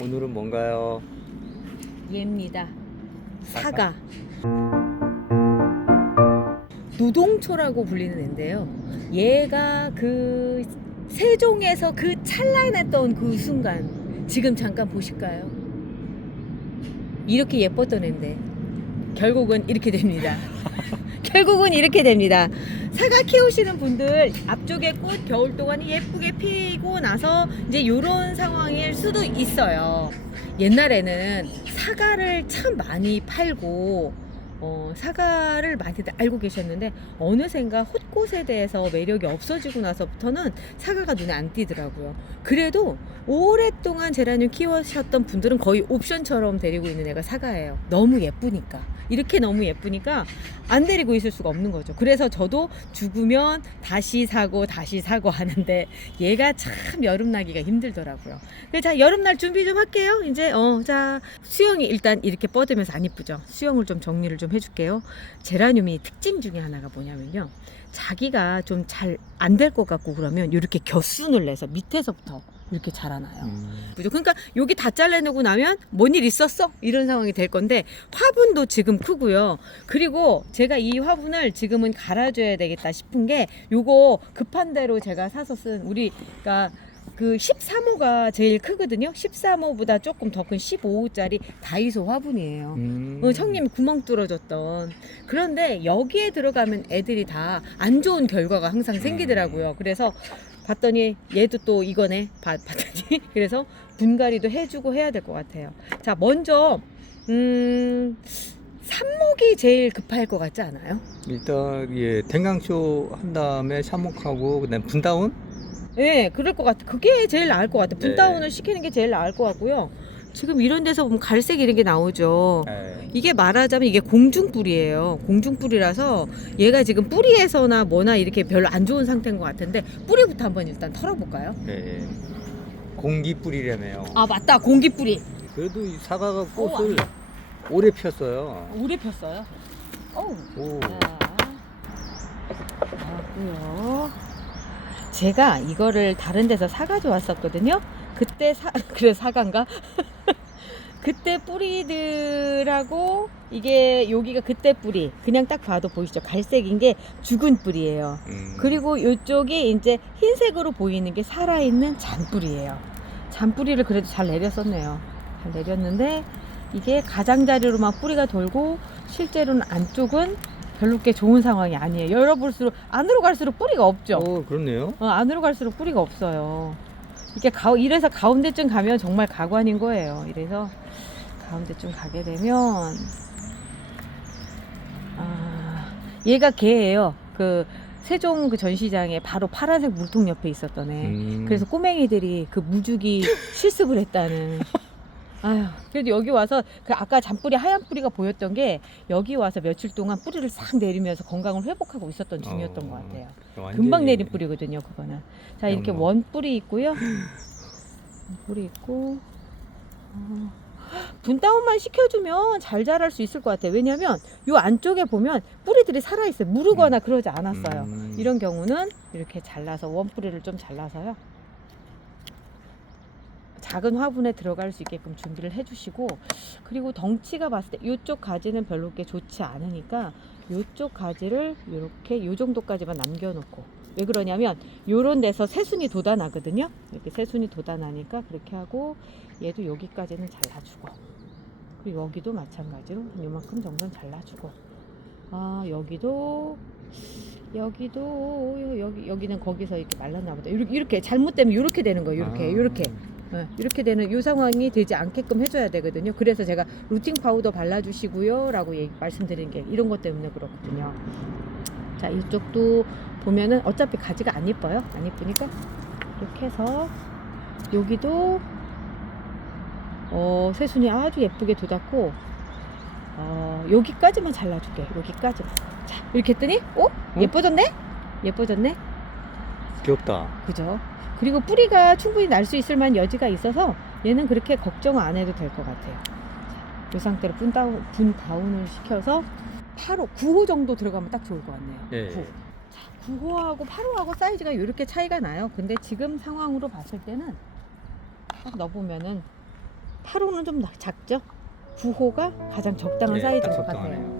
오늘은 뭔가요? 얘입니다. 사과. 노동초라고 불리는 애인데요. 얘가 그 세종에서 그 찬란했던 그 순간 지금 잠깐 보실까요? 이렇게 예뻤던 애인데 결국은 이렇게 됩니다. 결국은 이렇게 됩니다. 사과 키우시는 분들 앞쪽에 꽃 겨울 동안 예쁘게 피고 나서 이제 이런 상황일 수도 있어요. 옛날에는 사과를 참 많이 팔고 사과를 많이들 알고 계셨는데 어느샌가 헛꽃에 대해서 매력이 없어지고 나서부터는 사과가 눈에 안 띄더라고요. 그래도 오랫동안 제라늄 키우셨던 분들은 거의 옵션처럼 데리고 있는 애가 사과예요. 너무 예쁘니까. 이렇게 너무 예쁘니까 안 데리고 있을 수가 없는 거죠. 그래서 저도 죽으면 다시 사고 하는데 얘가 참 여름나기가 힘들더라고요. 자, 여름날 준비 좀 할게요. 이제 자, 수영이 일단 이렇게 뻗으면서 안 이쁘죠. 수영을 좀 정리를 좀 해줄게요. 제라늄이 특징 중에 하나가 뭐냐면요, 자기가 좀 잘 안 될 것 같고 그러면 이렇게 곁순을 내서 밑에서부터 이렇게 자라나요. 그죠? 그러니까 여기 다 잘라내고 나면 뭔 일 있었어? 이런 상황이 될 건데 화분도 지금 크고요. 그리고 제가 이 화분을 지금은 갈아줘야 되겠다 싶은 게 요거 급한 대로 제가 사서 쓴 우리가 그 13호가 제일 크거든요. 13호보다 조금 더 큰 15호짜리 다이소 화분이에요. 형님이 구멍 뚫어줬던. 그런데 여기에 들어가면 애들이 다 안 좋은 결과가 항상 생기더라고요. 그래서 봤더니 얘도 또 이거네. 봤더니 그래서 분갈이도 해주고 해야 될 것 같아요. 자, 먼저 삽목이 제일 급할 것 같지 않아요? 일단 예, 댕강쇼 한 다음에 샤목하고 그다음 분다운? 네, 그럴 것 같아. 그게 제일 나을 것 같아. 네. 분다운을 시키는 게 제일 나을 것 같고요. 지금 이런 데서 보면 갈색 이런 게 나오죠. 네. 이게 말하자면 이게 공중뿌리예요. 공중뿌리라서 얘가 지금 뿌리에서나 뭐나 이렇게 별로 안 좋은 상태인 것 같은데 뿌리부터 한번 일단 털어볼까요? 네. 공기 뿌리라며요. 아, 맞다. 공기뿌리. 그래도 이 사과가 꽃을 오래 폈어요. 오래 폈어요. 어우. 오. 나왔고요. 제가 이거를 다른 데서 사가지고 왔었거든요. 그때 그래 사과인가? 그때 뿌리들하고 이게 여기가 그때 뿌리, 그냥 딱 봐도 보이시죠? 갈색인 게 죽은 뿌리예요. 그리고 이쪽이 이제 흰색으로 보이는 게 살아있는 잔뿌리예요. 잔뿌리를 그래도 잘 내렸었네요. 잘 내렸는데 이게 가장자리로만 뿌리가 돌고 실제로는 안쪽은 별로 게 좋은 상황이 아니에요. 열어볼수록 안으로 갈수록 뿌리가 없죠. 그렇네요. 안으로 갈수록 뿌리가 없어요. 이게 이래서 가운데쯤 가면 정말 가관인 거예요. 이래서 가운데쯤 가게 되면 얘가 걔예요. 그 세종 그 전시장에 바로 파란색 물통 옆에 있었던 애. 그래서 꼬맹이들이 그 무죽이 실습을 했다는. 아휴, 그래도 여기 와서 그 아까 잔뿌리 하얀 뿌리가 보였던 게 여기 와서 며칠 동안 뿌리를 싹 내리면서 건강을 회복하고 있었던 중이었던 것 같아요. 금방 내린 뿌리거든요, 그거는. 자, 이렇게 원뿌리 있고요. 뿌리 있고. 분다운만 시켜주면 잘 자랄 수 있을 것 같아요. 왜냐면 요 안쪽에 보면 뿌리들이 살아있어요. 무르거나 그러지 않았어요. 이런 경우는 이렇게 잘라서 원뿌리를 좀 잘라서요. 작은 화분에 들어갈 수 있게끔 준비를 해주시고, 그리고 덩치가 봤을 때 이쪽 가지는 별로 그렇게 좋지 않으니까 이쪽 가지를 이렇게 요 정도까지만 남겨놓고, 왜 그러냐면 요런 데서 새순이 돋아나거든요. 이렇게 새순이 돋아나니까 그렇게 하고, 얘도 여기까지는 잘라주고, 그리고 여기도 마찬가지로 한 요만큼 정도는 잘라주고, 여기는 거기서 이렇게 말랐나 보다. 이렇게 잘못되면 이렇게 되는 거예요. 이렇게 되는 이 상황이 되지 않게끔 해줘야 되거든요. 그래서 제가 루팅 파우더 발라주시고요 라고 말씀드린 게 이런 것 때문에 그렇거든요. 자, 이쪽도 보면은 어차피 가지가 안 예뻐요. 안 예쁘니까 이렇게 해서 여기도 새순이 아주 예쁘게 돋았고, 여기까지만 잘라줄게. 여기까지만. 자, 이렇게 했더니 예뻐졌네. 귀엽다. 그죠? 그리고 뿌리가 충분히 날 수 있을 만한 여지가 있어서 얘는 그렇게 걱정 안 해도 될 것 같아요. 자, 이 상태로 분다운을 시켜서 8호, 9호 정도 들어가면 딱 좋을 것 같네요. 네. 9. 자, 9호하고 8호하고 사이즈가 이렇게 차이가 나요. 근데 지금 상황으로 봤을 때는 딱 넣어보면은 8호는 좀 작죠? 9호가 가장 적당한 예, 사이즈인 딱 것 같아요. 적당하네요.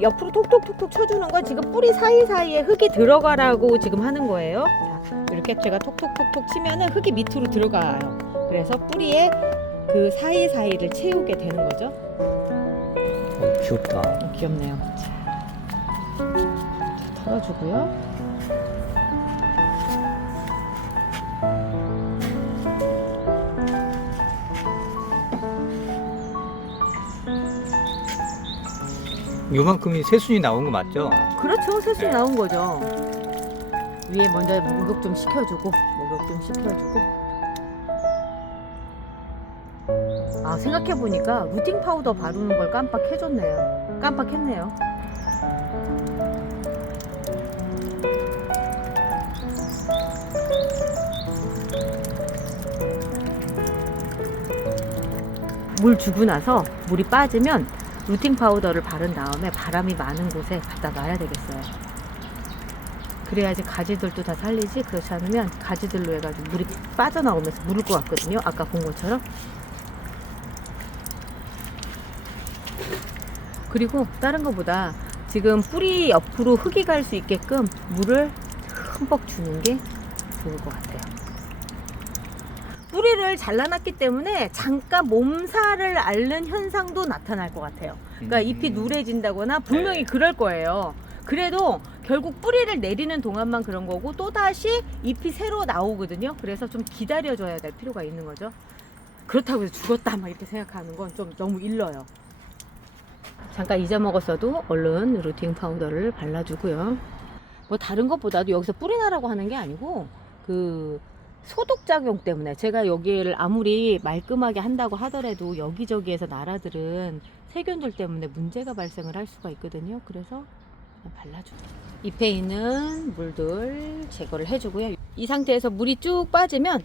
옆으로 톡톡톡톡 쳐주는 건 지금 뿌리 사이사이에 흙이 들어가라고 지금 하는 거예요. 자, 이렇게 제가 톡톡톡톡 치면은 흙이 밑으로 들어가요. 그래서 뿌리에 그 사이사이를 채우게 되는 거죠. 귀엽다. 귀엽네요. 자, 털어주고요. 요만큼이 새순이 나온 거 맞죠? 그렇죠. 새순이 네. 나온 거죠. 위에 먼저 목욕 좀 시켜주고, 목욕 좀 시켜주고. 아, 생각해보니까 루팅 파우더 바르는 걸 깜빡해줬네요. 깜빡했네요. 물 주고 나서 물이 빠지면 루팅 파우더를 바른 다음에 바람이 많은 곳에 갖다 놔야 되겠어요. 그래야지 가지들도 다 살리지. 그렇지 않으면 가지들로 해가지고 물이 빠져나오면서 물을 것 같거든요. 아까 본 것처럼. 그리고 다른 것보다 지금 뿌리 옆으로 흙이 갈 수 있게끔 물을 흠뻑 주는 게 좋을 것 같아요. 뿌리를 잘라놨기 때문에 잠깐 몸살을 앓는 현상도 나타날 것 같아요. 그러니까 잎이 누래진다거나 분명히 네. 그럴 거예요. 그래도 결국 뿌리를 내리는 동안만 그런 거고 또다시 잎이 새로 나오거든요. 그래서 좀 기다려줘야 될 필요가 있는 거죠. 그렇다고 해서 죽었다 막 이렇게 생각하는 건 좀 너무 일러요. 잠깐 잊어먹었어도 얼른 루팅 파우더를 발라주고요. 뭐 다른 것보다도 여기서 뿌리 나라고 하는 게 아니고 그 소독작용 때문에 제가 여기를 아무리 말끔하게 한다고 하더라도 여기저기에서 나라들은 세균들 때문에 문제가 발생을 할 수가 있거든요. 그래서 그냥 발라줘요. 잎에 있는 물들 제거를 해주고요. 이 상태에서 물이 쭉 빠지면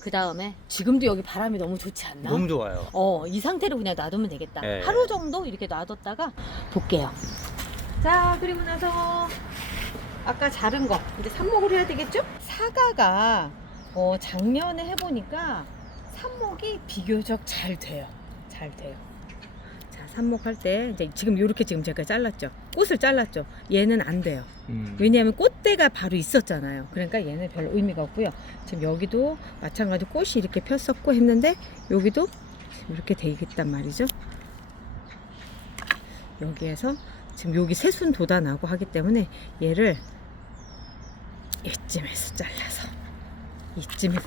그 다음에 지금도 여기 바람이 너무 좋지 않나? 너무 좋아요. 이 상태로 그냥 놔두면 되겠다. 네. 하루 정도 이렇게 놔뒀다가 볼게요. 자, 그리고 나서 아까 자른 거 이제 삽목을 해야 되겠죠? 사과가 작년에 해보니까 삽목이 비교적 잘 돼요. 잘 돼요. 자, 삽목할 때 이제 지금 이렇게 지금 제가 잘랐죠. 꽃을 잘랐죠. 얘는 안 돼요. 왜냐하면 꽃대가 바로 있었잖아요. 그러니까 얘는 별로 의미가 없고요. 지금 여기도 마찬가지로 꽃이 이렇게 폈었고 했는데 여기도 이렇게 돼 있단 말이죠. 여기에서 지금 여기 새순 돋아나고 하기 때문에 얘를 이쯤에서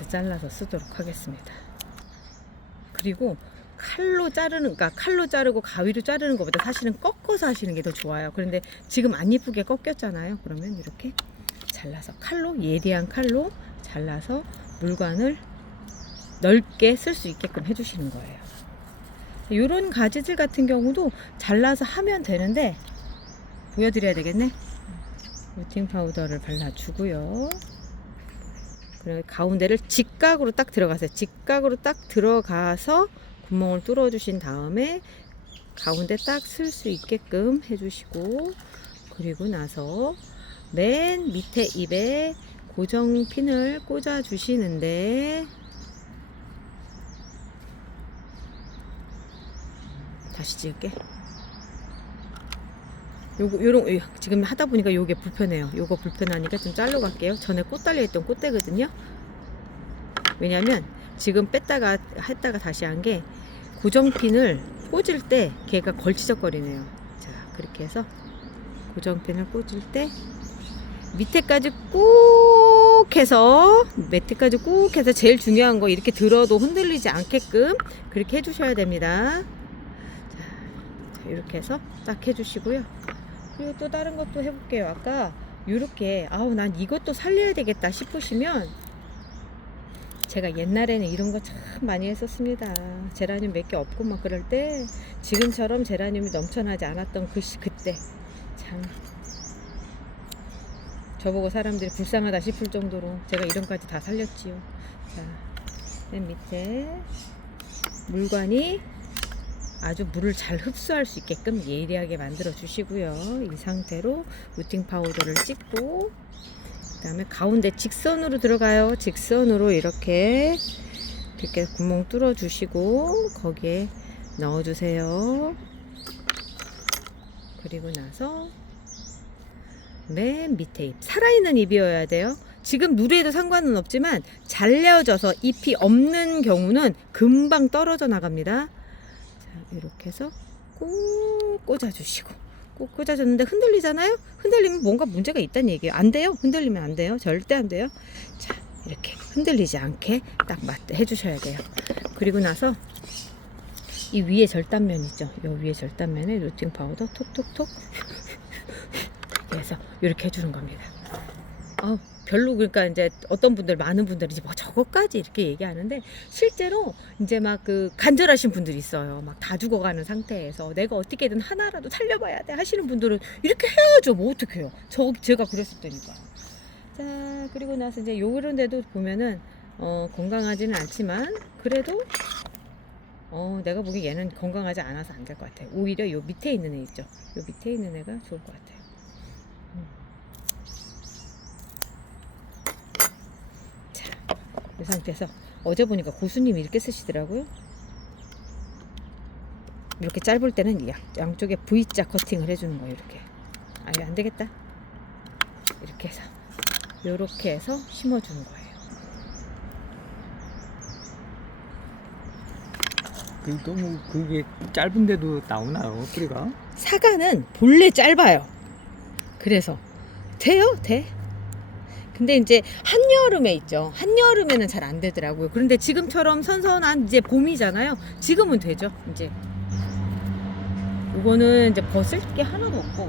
잘라서 쓰도록 하겠습니다. 그리고 칼로 자르고 가위로 자르는 것보다 사실은 꺾어서 하시는 게 더 좋아요. 그런데 지금 안 이쁘게 꺾였잖아요. 그러면 이렇게 잘라서 예리한 칼로 잘라서 물관을 넓게 쓸 수 있게끔 해주시는 거예요. 이런 가지들 같은 경우도 잘라서 하면 되는데 보여드려야 되겠네. 루팅 파우더를 발라주고요. 그리고 가운데를 직각으로 딱 들어가세요. 직각으로 딱 들어가서 구멍을 뚫어 주신 다음에 가운데 딱 쓸 수 있게끔 해주시고, 그리고 나서 맨 밑에 잎에 고정핀을 꽂아 주시는데, 다시 찍을게. 요런 지금 하다 보니까 요게 불편해요. 요거 불편하니까 좀 잘라 갈게요. 전에 꽃 달려있던 꽃대거든요. 왜냐면 지금 뺐다가 했다가 다시 한 게 고정핀을 꽂을 때 걔가 걸치적거리네요. 자, 그렇게 해서 고정핀을 꽂을 때 밑에까지 꾹 해서 제일 중요한 거 이렇게 들어도 흔들리지 않게끔 그렇게 해주셔야 됩니다. 자, 이렇게 해서 딱 해주시고요. 그리고 또 다른 것도 해볼게요. 아까 이렇게 난 이것도 살려야 되겠다 싶으시면, 제가 옛날에는 이런 거 참 많이 했었습니다. 제라늄 몇 개 없고 막 그럴 때 지금처럼 제라늄이 넘쳐나지 않았던 그때 참 저보고 사람들이 불쌍하다 싶을 정도로 제가 이런까지 다 살렸지요. 자, 맨 밑에 물관이 아주 물을 잘 흡수할 수 있게끔 예리하게 만들어 주시고요. 이 상태로 루팅 파우더를 찍고, 그 다음에 가운데 직선으로 들어가요. 직선으로 이렇게 구멍 뚫어 주시고 거기에 넣어 주세요. 그리고 나서 맨 밑에 잎, 살아있는 잎이어야 돼요. 지금 누리에도 상관은 없지만 잘려져서 잎이 없는 경우는 금방 떨어져 나갑니다. 자, 이렇게 해서 꼭 꽂아주시고, 꼭 꽂아줬는데 흔들리잖아요? 흔들리면 뭔가 문제가 있다는 얘기예요. 안 돼요. 흔들리면 안 돼요. 절대 안 돼요. 자, 이렇게 흔들리지 않게 딱 해주셔야 돼요. 그리고 나서 이 위에 절단면 있죠? 이 위에 절단면에 루팅 파우더 톡톡톡 해서 이렇게 해주는 겁니다. 별로, 그러니까 이제 어떤 분들, 많은 분들이 이제 뭐 저거까지 이렇게 얘기하는데, 실제로 이제 막 그 간절하신 분들이 있어요. 막 다 죽어가는 상태에서 내가 어떻게든 하나라도 살려봐야 돼 하시는 분들은 이렇게 해야죠. 뭐 어떡해요. 제가 그랬을 때니까. 자, 그리고 나서 이제 요런 데도 보면은 건강하지는 않지만 그래도 내가 보기엔 얘는 건강하지 않아서 안 될 것 같아요. 오히려 요 밑에 있는 애 있죠. 요 밑에 있는 애가 좋을 것 같아요. 자, 이 상태에서 어제 보니까 고수님이 이렇게 쓰시더라고요. 이렇게 짧을 때는 양쪽에 V자 커팅을 해주는 거예요. 이렇게. 아유, 안 되겠다. 이렇게 해서 요렇게 해서 심어주는 거예요. 너무 그게 짧은데도 나오나요, 뿌리가? 사과는 본래 짧아요. 그래서 돼요, 돼. 근데 이제 한여름에 있죠. 한여름에는 잘 안 되더라고요. 그런데 지금처럼 선선한 이제 봄이잖아요. 지금은 되죠. 이제 이거는 이제 벗을 게 하나도 없고,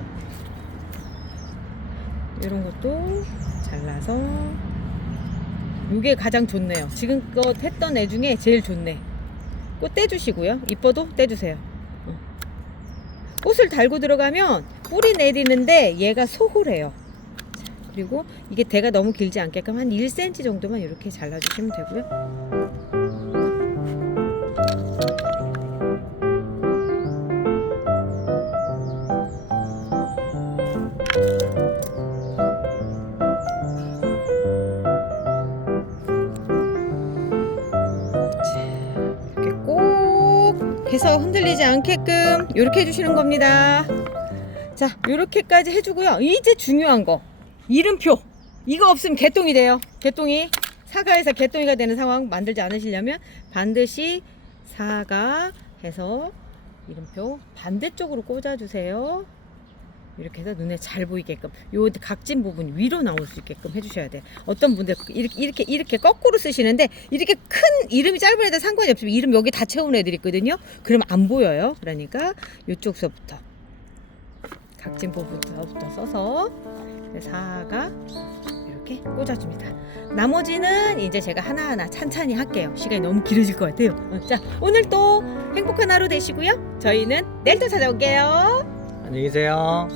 이런 것도 잘라서 이게 가장 좋네요. 지금껏 했던 애 중에 제일 좋네. 꽃 떼주시고요. 이뻐도 떼주세요. 꽃을 달고 들어가면 뿌리 내리는데 얘가 소홀해요. 그리고 이게 대가 너무 길지 않게끔 한 1cm 정도만 이렇게 잘라주시면 되고요. 해서 흔들리지 않게끔 이렇게 해주시는 겁니다. 자, 이렇게까지 해주고요. 이제 중요한 거, 이름표. 이거 없으면 개똥이 돼요. 개똥이. 사과에서 개똥이가 되는 상황 만들지 않으시려면 반드시 사과 해서 이름표 반대쪽으로 꽂아주세요. 이렇게 해서 눈에 잘 보이게끔, 요 각진 부분 위로 나올 수 있게끔 해주셔야 돼요. 어떤 분들 이렇게 거꾸로 쓰시는데, 이렇게 큰 이름이 짧은 애들 상관이 없으면 이름 여기 다 채운 애들 있거든요. 그러면 안 보여요. 그러니까 이쪽서부터 각진 부분부터 써서 사가 이렇게 꽂아줍니다. 나머지는 이제 제가 하나하나 찬찬히 할게요. 시간이 너무 길어질 것 같아요. 자, 오늘 또 행복한 하루 되시고요. 저희는 내일 또 찾아올게요. 안녕히 계세요.